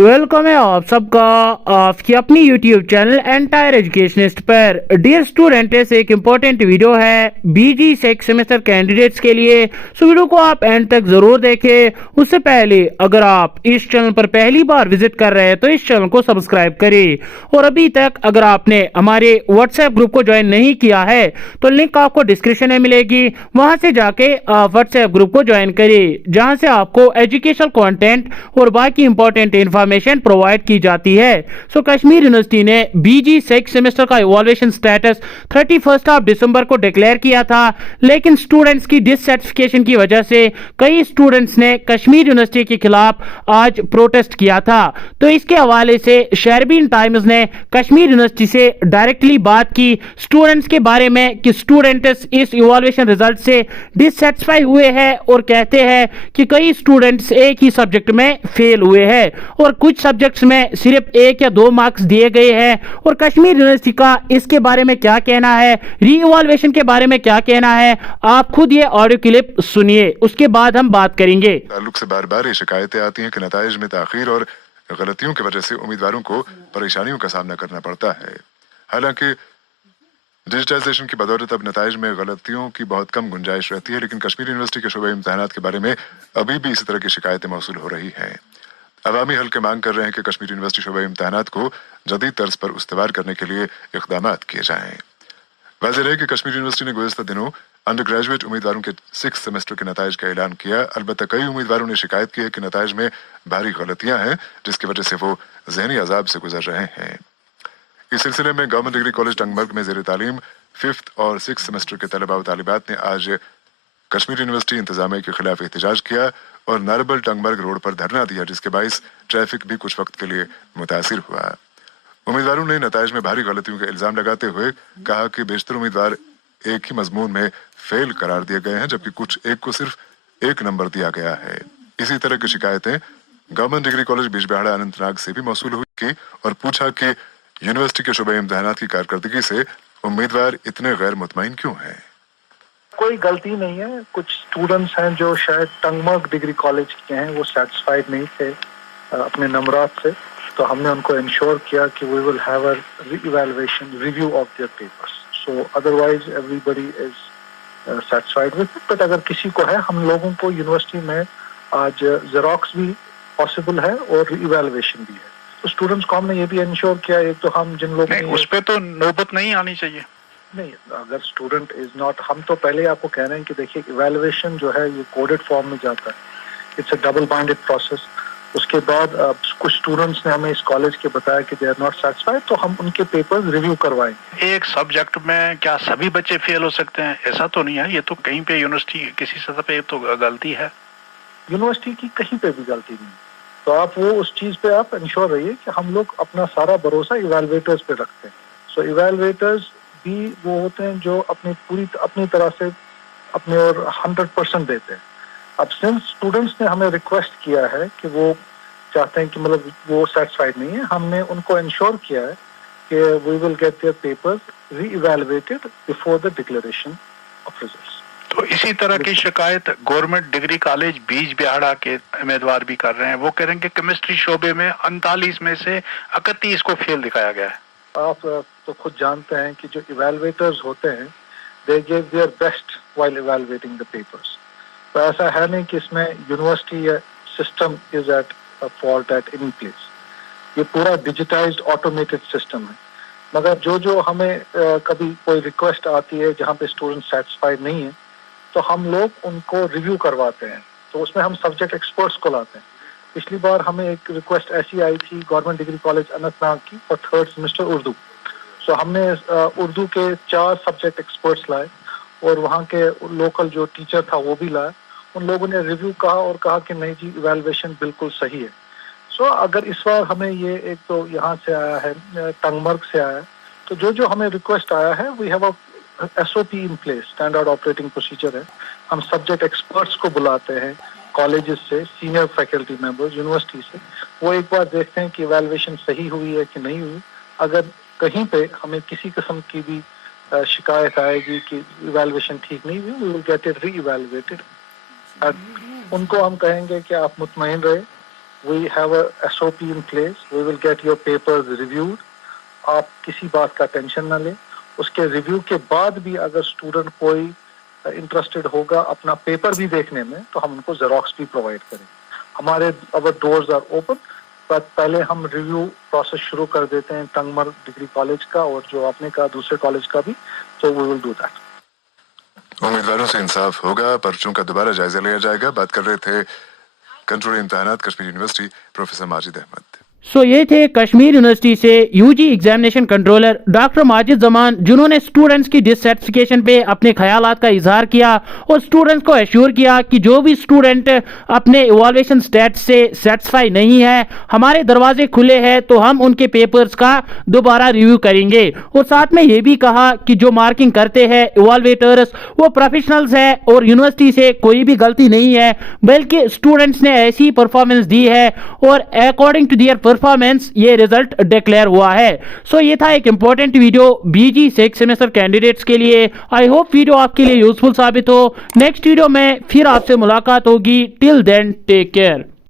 Welcome है आप सबका आपकी अपनी YouTube चैनल एंटायर एजुकेशनिस्ट पर। डियर स्टूडेंट, एक इम्पोर्टेंट वीडियो है बीजी सेक्स सेमेस्टर कैंडिडेट्स के लिए, सो वीडियो को आप एंड तक जरूर देखें। उससे पहले अगर आप इस चैनल पर पहली बार विजिट कर रहे हैं तो इस चैनल को सब्सक्राइब करें, और अभी तक अगर आपने हमारे व्हाट्सएप ग्रुप को ज्वाइन नहीं किया है तो लिंक आपको डिस्क्रिप्शन में मिलेगी, वहां से जाके आप व्हाट्सएप ग्रुप को ज्वाइन करें, जहां से आपको एजुकेशनल कंटेंट और बाकी इंपॉर्टेंट इन्फॉर्मेशन प्रोवाइड की जाती है। सो कश्मीर यूनिवर्सिटी ने बीजी सेक्स सेमेस्टर का इवैल्यूएशन स्टेटस 31 दिसंबर को डिक्लेयर किया था, लेकिन स्टूडेंट्स की डिससैटिस्फैक्शन की वजह से कई स्टूडेंट्स ने कश्मीर यूनिवर्सिटी के खिलाफ आज प्रोटेस्ट किया था। तो इसके हवाले से शेरबीन टाइम्स ने कश्मीर यूनिवर्सिटी से डायरेक्टली बात की स्टूडेंट्स के बारे में कि स्टूडेंट्स इस इवैल्यूएशन रिजल्ट से डिससैटिस्फाई हुए हैं और कहते हैं कि कई स्टूडेंट्स एक ही सब्जेक्ट में फेल हुए हैं और कुछ सब्जेक्ट्स में सिर्फ 1 या 2 मार्क्स दिए गए हैं। और कश्मीर यूनिवर्सिटी का इसके बारे में क्या कहना है, रीइवैल्यूएशन के बारे में क्या कहना है, आप खुद ये ऑडियो क्लिप सुनिए, उसके बाद हम बात करेंगे। ताल्लुक से बार बार ये शिकायतें आती हैं कि नताइज में ताखीर और गलतियों की वजह से उम्मीदवारों को परेशानियों का सामना करना पड़ता है। हालांकि डिजिटाइजेशन की बदौलत अब नताइज में गलतियों की बहुत कम गुंजाइश रहती है, लेकिन कश्मीर यूनिवर्सिटी के शोबे इम्तिहानात के बारे में अभी भी इसी तरह की शिकायतें मौसूल हो रही हैं। अवामी हल्के मांग कर रहे हैं कि कश्मीर यूनिवर्सिटी शोबे इम्तिहानात को जदीद तर्ज पर उस्तवार करने के लिए इक़दामात किए जाएं। वाज़ेह है कि कश्मीर यूनिवर्सिटी ने गुज़िश्ता दिनों अंडर ग्रेजुएट उम्मीदवारों के 6 सेमेस्टर के नताइज का ऐलान किया। अलबत्ता कई उम्मीदवारों ने शिकायत की है कि नताइज में भारी गलतियां हैं, जिसकी वजह से वो ज़हनी अजाब से गुजर रहे हैं। इस सिलसिले में गवर्नमेंट डिग्री कॉलेज टंगमर्ग में ज़ेर तालीम 5th और 6th सेमेस्टर के तलबा व तालिबात ने आज कश्मीर यूनिवर्सिटी इंतजामिया के खिलाफ एहतजाज किया और नारबल टंगमर्ग रोड पर धरना दिया, जिसके बाइस ट्रैफिक भी कुछ वक्त के लिए मुतासिर हुआ। उम्मीदवारों ने नताइज में भारी गलतियों का इल्जाम लगाते हुए कहा कि बेशतर उम्मीदवार एक ही मजमून में फेल करार दिए गए हैं, जबकि कुछ एक को सिर्फ 1 नंबर दिया गया है। इसी तरह की शिकायतें government degree college Bijbehara Anantnag से भी मौसूल हुई की और पूछा कि यूनिवर्सिटी के शोबे इम्तिहानात की कारकर्दगी से उम्मीदवार इतने गैर मुतमईन क्यों हैं। कोई गलती नहीं है। कुछ स्टूडेंट्स हैं जो शायद टंगमर्ग डिग्री कॉलेज के हैं, वो सेटिस्फाइड नहीं थे अपने नंबरात से, तो हमने उनको इंश्योर किया कि we will have a reevaluation review of their papers, so otherwise everybody is satisfied with it. But अगर किसी को है, हम लोगों को यूनिवर्सिटी में आज जेरोक्स भी पॉसिबल है और रीइवैल्यूएशन भी है, तो स्टूडेंट्स को हमने ये भी इंश्योर किया। एक तो हम जिन लोगों ने उस पे तो नौबत नहीं आनी चाहिए। नहीं, अगर स्टूडेंट इज नॉट, हम तो पहले आपको कह रहे हैं कि देखिए इवैल्यूएशन जो है ये कोडेड फॉर्म में जाता है, it's a double binded process. उसके बाद कुछ स्टूडेंट्स ने हमें इस कॉलेज के बताया कि दे आर नॉट सेटिस्फाइड, तो हम उनके पेपर्स रिव्यू करवाएंगे। एक सब्जेक्ट में क्या सभी बच्चे फेल हो सकते हैं? ऐसा तो नहीं है, ये तो कहीं पे यूनिवर्सिटी किसी सतह पे तो गलती है। यूनिवर्सिटी की कहीं पे भी गलती नहीं, तो आप वो उस चीज पे आप इंश्योर रहिए कि हम लोग अपना सारा भरोसा इवैल्यूएटर्स पे रखते हैं। सो इवैल्यूएटर्स भी वो होते हैं जो अपनी तरह से अपने और 100% देते हैं। अब सिंस स्टूडेंट्स ने हमें रिक्वेस्ट किया है कि वो चाहते हैं कि मतलब वो सेटिस्फाइड नहीं है, हमने उनको इंश्योर किया है कि we will get their papers reevaluated before the declaration of results. तो इसी तरह की शिकायत गवर्नमेंट डिग्री कॉलेज बिजबिहाड़ा के उम्मीदवार भी कर रहे हैं। वो कह रहे हैं कि केमिस्ट्री शोबे में 39 में से 31 को फेल दिखाया गया है। आप तो खुद जानते हैं कि जो इवैल्यूएटर्स होते हैं, they give their best while evaluating the papers. तो ऐसा है नहीं कि इसमें यूनिवर्सिटी या system is at fault at any place. ये पूरा डिजिटाइज्ड ऑटोमेटेड सिस्टम है। मगर जो हमें कभी कोई रिक्वेस्ट आती है जहाँ पे स्टूडेंट सेटिस्फाइड नहीं है, तो हम लोग उनको रिव्यू करवाते हैं, तो उसमें हम सब्जेक्ट एक्सपर्ट्स को लाते हैं। पिछली बार हमें एक रिक्वेस्ट ऐसी आई थी गवर्नमेंट डिग्री कॉलेज अनंतनाग की फॉर 3rd सेमेस्टर उर्दू। सो हमने उर्दू के 4 सब्जेक्ट एक्सपर्ट्स लाए और वहाँ के लोकल जो टीचर था वो भी लाए। उन लोगों ने रिव्यू कहा और कहा कि नहीं जी, इवैल्यूएशन बिल्कुल सही है। सो अगर इस बार हमें ये एक तो यहाँ से आया है, टंगमर्ग से आया है, तो जो हमें रिक्वेस्ट आया है, we have a SOP in place, standard operating procedure है। हम सब्जेक्ट एक्सपर्ट्स को बुलाते हैं कॉलेजेस से, सीनियर फैकल्टी मेंबर्स यूनिवर्सिटी से, वो एक बार देखते हैं कि इवैल्यूएशन सही हुई है कि नहीं हुई। अगर कहीं पे हमें किसी किस्म की भी शिकायत आएगी कि इवैल्यूएशन ठीक नहीं हुई, वी विल गेट इट रीइवैल्यूएटेड। उनको हम कहेंगे कि आप मुतमईन रहे we have a SOP in place. We will get your papers reviewed. آپ کسی بات کا ٹینشن نہ لیں. اس کے ریویو کے بعد بھی اگر اسٹوڈنٹ کوئی انٹرسٹڈ ہوگا اپنا پیپر بھی دیکھنے میں تو ہم ان کو زیروکس بھی پرووائڈ کریں. ہمارے our doors are open. But پہلے ہم ریویو پروسیس شروع کر دیتے ہیں ٹنگمر ڈگری کالج کا اور جو آپ نے کہا دوسرے کالج کا بھی. تو وی ول ڈو دیٹ. امیدواروں سے انصاف ہوگا، پرچوں کا دوبارہ جائزہ لیا جائے گا. بات کر رہے تھے کنٹرول امتحانات Kashmir university professor Majid Ahmed. So یہ تھے کشمیر یونیورسٹی سے U G examination controller doctor Majid Zaman, جنہوں نے اسٹوڈنٹس کی ڈسسیٹسفیکیشن پہ اپنے خیالات کا اظہار کیا اور اسٹوڈنٹس کو ایشور کیا کہ جو بھی اسٹوڈنٹ اپنے ایوالویشن سٹیٹ سے سیٹسفائی نہیں ہے، ہمارے دروازے کھلے ہیں تو ہم ان کے پیپرز کا دوبارہ ریویو کریں گے. اور ساتھ میں یہ بھی کہا کہ جو مارکنگ کرتے ہیں ایوالویٹرز وہ پروفیشنلز ہیں اور یونیورسٹی سے کوئی بھی غلطی نہیں ہے، بلکہ اسٹوڈنٹس نے ایسی پرفارمنس دی ہے اور اکارڈنگ ٹو دیئر پرفارمنس یہ رزلٹ ڈکلیئر ہوا ہے. سو یہ تھا ایک important video B G 6 semester candidates کے لیے. آئی ہوپ ویڈیو آپ کے لیے یوزفل ثابت ہو. نیکسٹ ویڈیو میں پھر آپ سے ملاقات ہوگی. ٹل دین ٹیک کیئر.